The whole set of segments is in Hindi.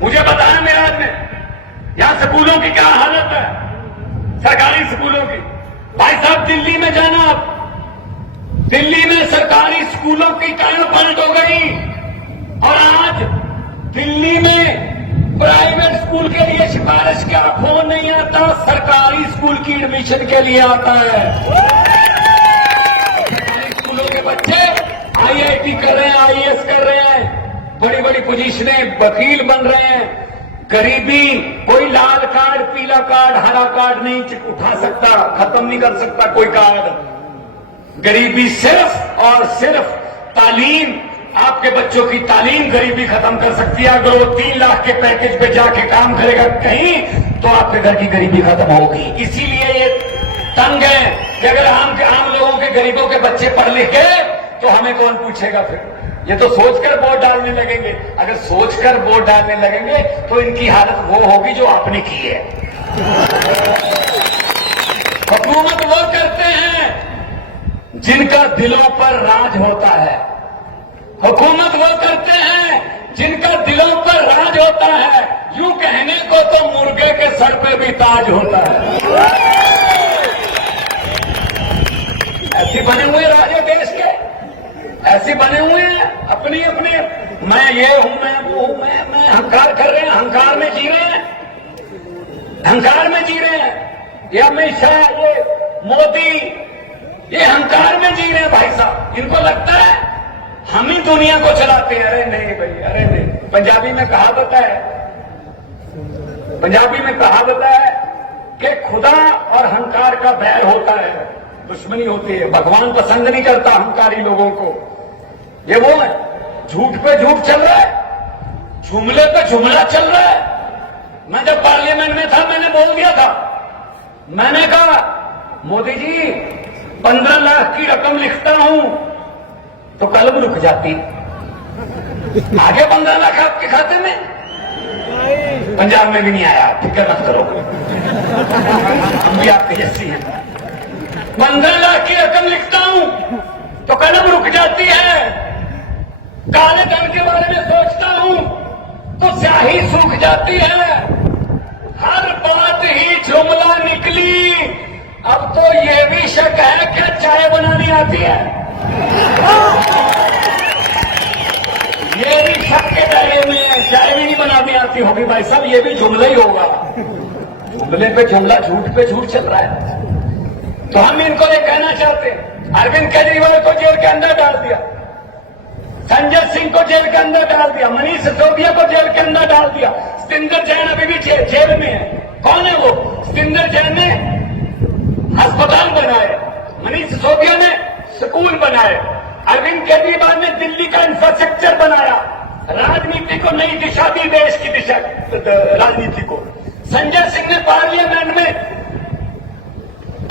मुझे बताया मेरठ में यहां स्कूलों की क्या हालत है, सरकारी स्कूलों की। भाई साहब दिल्ली में जाना आप, दिल्ली में सरकारी स्कूलों की काया पलट हो गई और आज दिल्ली में प्राइवेट स्कूल के लिए सिफारिश का फोन नहीं आता, सरकारी स्कूल की एडमिशन के लिए आता है। सरकारी स्कूलों के बच्चे आईआईटी कर रहे हैं, आईएएस कर रहे हैं, बड़ी बड़ी पोजीशनें, वकील बन रहे हैं। गरीबी, कोई लाल कार्ड, पीला कार्ड, हरा कार्ड नहीं उठा सकता, खत्म नहीं कर सकता कोई कार्ड। गरीबी सिर्फ और सिर्फ तालीम, आपके बच्चों की तालीम गरीबी खत्म कर सकती है। अगर वो 3 लाख के पैकेज पे जाके काम करेगा कहीं, तो आपके घर की गरीबी खत्म होगी। इसीलिए ये तंग है कि अगर आम लोगों के, गरीबों के बच्चे पढ़ लिख गए तो हमें कौन पूछेगा फिर। ये तो सोचकर वोट डालने लगेंगे। अगर सोचकर वोट डालने लगेंगे तो इनकी हालत वो होगी जो आपने की है। हुकूमत वो करते हैं जिनका दिलों पर राज होता है। हुकूमत वो करते हैं जिनका दिलों पर राज होता है। यूं कहने को तो मुर्गे के सर पे भी ताज होता है। ऐसे बने हुए राजा देश के, ऐसे बने हुए हैं अपनी अपने, मैं ये हूं, मैं वो हूं, मैं अहंकार कर रहे हैं, अहंकार में जी रहे हैं, अहंकार में जी रहे हैं। ये अमित शाह, ये मोदी, ये अहंकार में जी रहे हैं भाई साहब। इनको लगता है हम ही दुनिया को चलाते हैं। अरे नहीं भाई, अरे नहीं। पंजाबी में कहावत है, पंजाबी में कहावत है कि खुदा और अहंकार का बैर होता है, दुश्मनी होती है। भगवान पसंद नहीं करता अहंकारी लोगों को। ये वो है, झूठ पे झूठ चल रहा है, जुमले पे जुमला चल रहा है। मैं जब पार्लियामेंट में था मैंने बोल दिया था, मैंने कहा मोदी जी 15 लाख की रकम लिखता हूं तो कलम रुक जाती, आगे 15 लाख आपके खाते में। पंजाब में भी नहीं आया, फिक्र मत करो, हम भी आपके जैसी हैं। 15 लाख की रकम लिखता हूं तो कलम रुक जाती है। काले धन के बारे में सोचता हूं तो स्याही सूख जाती है। हर बात ही जुमला निकली, अब तो ये भी शक है कि चाय बनानी आती है। ये भी शक के दायरे में है, चाय भी नहीं बनानी आती होगी भाई साहब, ये भी जुमला ही होगा। जुमले पे जुमला, झूठ पे झूठ चल रहा है। तो हम इनको ये कहना चाहते हैं, अरविंद केजरीवाल को जेल के अंदर डाल दिया, संजय सिंह को जेल के अंदर डाल दिया, मनीष सिसोदिया को जेल के अंदर डाल दिया, सतिंदर जैन अभी भी जेल में है। कौन है वो? सतिंदर जैन ने अस्पताल बनाए, मनीष सिसोदिया ने स्कूल बनाए, अरविंद केजरीवाल ने दिल्ली का इंफ्रास्ट्रक्चर बनाया, राजनीति को नई दिशा दी, देश की दिशा राजनीति को। संजय सिंह ने पार्लियामेंट में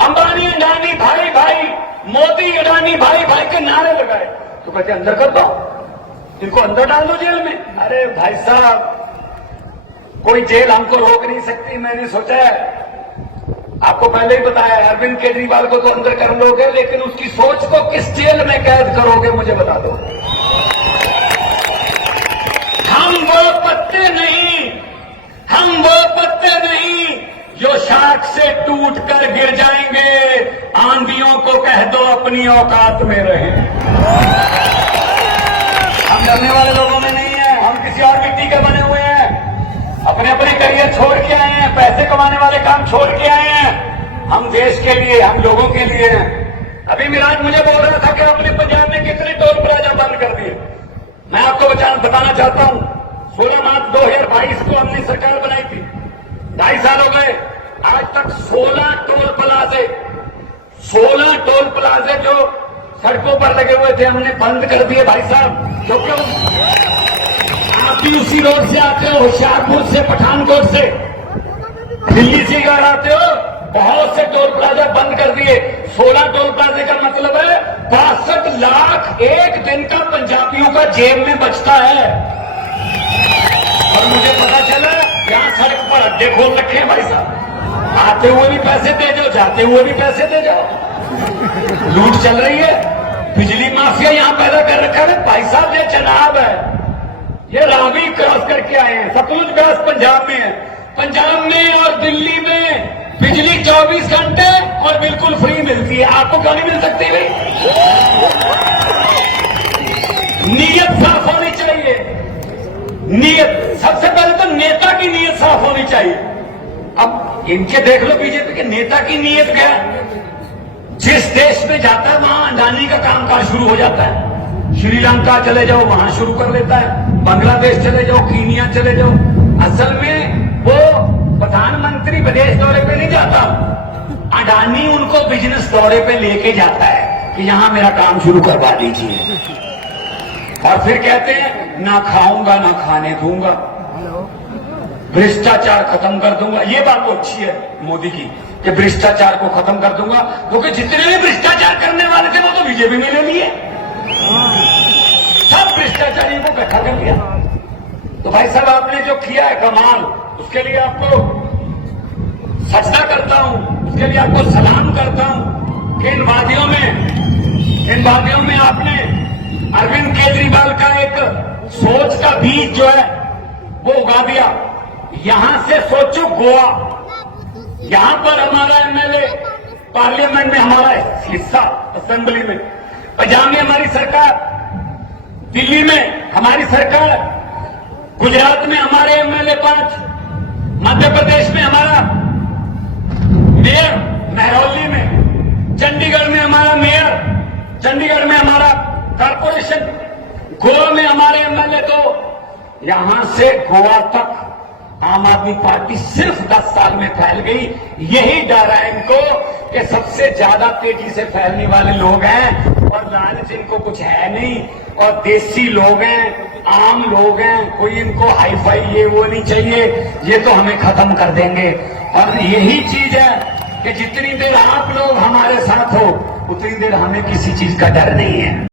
अंबानी अडानी भाई भाई, मोदी अडानी भाई भाई के नारे लगाए, तो कहते अंदर कर दो, इनको अंदर डाल दो जेल में। अरे भाई साहब, कोई जेल हमको रोक नहीं सकती। मैंने सोचा है, आपको पहले ही बताया, अरविंद केजरीवाल को तो अंदर कर लोगे, लेकिन उसकी सोच को किस जेल में कैद करोगे मुझे बता दो। हम वो पत्ते नहीं, हम वो पत्ते नहीं जो शाख से टूट कर गिर जाएंगे। आंधियों को कह दो अपनी औकात में रहें। हम डरने वाले लोगों में नहीं है, हम किसी और मिट्टी के बने हुए हैं, अपने अपने करियर छोड़ के आए हैं, पैसे कमाने वाले काम छोड़ के आए हैं। हम देश के लिए, हम लोगों के लिए हैं। अभी मिराज मुझे बोल रहा था कि अपने पंजाब में कितने टोल प्लाजा बंद कर दिए। मैं आपको बताना चाहता हूं, 16 मार्च 2022 को हमने सरकार बनाई थी, 2.5 साल हो गए, आज तक 16 टोल प्लाजे जो सड़कों पर लगे हुए थे हमने बंद कर दिए भाई साहब। क्योंकि आप भी उसी रोड से आते हो, होशियारपुर से, पठानकोट से, दिल्ली से घर आते हो, बहुत से टोल प्लाजा बंद कर दिए। 16 टोल प्लाजे का मतलब है 62 लाख एक दिन का पंजाबियों का जेब में बचता है। और मुझे पता चला यहां सड़क पर अड्डे खोल रखे हैं भाई साहब, आते हुए भी पैसे दे जाओ, जाते हुए भी पैसे दे जाओ, लूट चल रही है। बिजली माफिया यहां पैदा कर रखा है, भाई साहब ये चनाब है। ये रावी क्रॉस करके आए हैं। सतलुज क्रॉस पंजाब में है। पंजाब में और दिल्ली में बिजली 24 घंटे और बिल्कुल फ्री मिलती है। आपको क्यों नहीं मिल सकती भाई? नीयत साफ होनी चाहिए। नीयत सबसे पहले तो नेता की नीयत साफ होनी चाहिए। अब इनके देख लो बीजेपी के नेता की नीयत क्या है। जिस देश में जाता है वहां अडानी का कामकाज शुरू हो जाता है। श्रीलंका चले जाओ वहां शुरू कर देता है, बांग्लादेश चले जाओ, कीनिया चले जाओ। असल में वो प्रधानमंत्री विदेश दौरे पे नहीं जाता, अडानी उनको बिजनेस दौरे पे लेके जाता है कि यहां मेरा काम शुरू करवा दीजिए। और फिर कहते हैं ना खाऊंगा ना खाने दूंगा, भ्रष्टाचार खत्म कर दूंगा। ये बात तो अच्छी है मोदी की कि भ्रष्टाचार को खत्म कर दूंगा, क्योंकि जितने भी भ्रष्टाचार करने वाले थे वो तो बीजेपी में ले लिए। सब भ्रष्टाचारियों को इकट्ठा कर लिया। तो भाई साहब आपने जो किया है कमाल, उसके लिए आपको सजदा करता हूं, उसके लिए आपको सलाम करता हूं कि इन वादियों में आपने अरविंद केजरीवाल का एक सोच का बीज जो है वो उगा दिया। यहां से सोचो गोवा, यहां पर हमारा एमएलए पार्लियामेंट में हमारा हिस्सा असेंबली में, पंजाब में हमारी सरकार, दिल्ली में हमारी सरकार, गुजरात में हमारे एमएलए 5, मध्य प्रदेश में हमारा मेयर महरौली में, चंडीगढ़ में हमारा मेयर, चंडीगढ़ में हमारा कॉर्पोरेशन, गोवा में हमारे एमएलए। तो यहां से गोवा तक आम आदमी पार्टी सिर्फ 10 साल में फैल गई। यही डर है इनको कि सबसे ज्यादा तेजी से फैलने वाले लोग हैं और लालच इनको कुछ है नहीं, और देसी लोग हैं, आम लोग हैं, कोई इनको हाई फाई ये वो नहीं चाहिए, ये तो हमें खत्म कर देंगे। और यही चीज है कि जितनी देर आप लोग हमारे साथ हो उतनी देर हमें किसी चीज का डर नहीं है।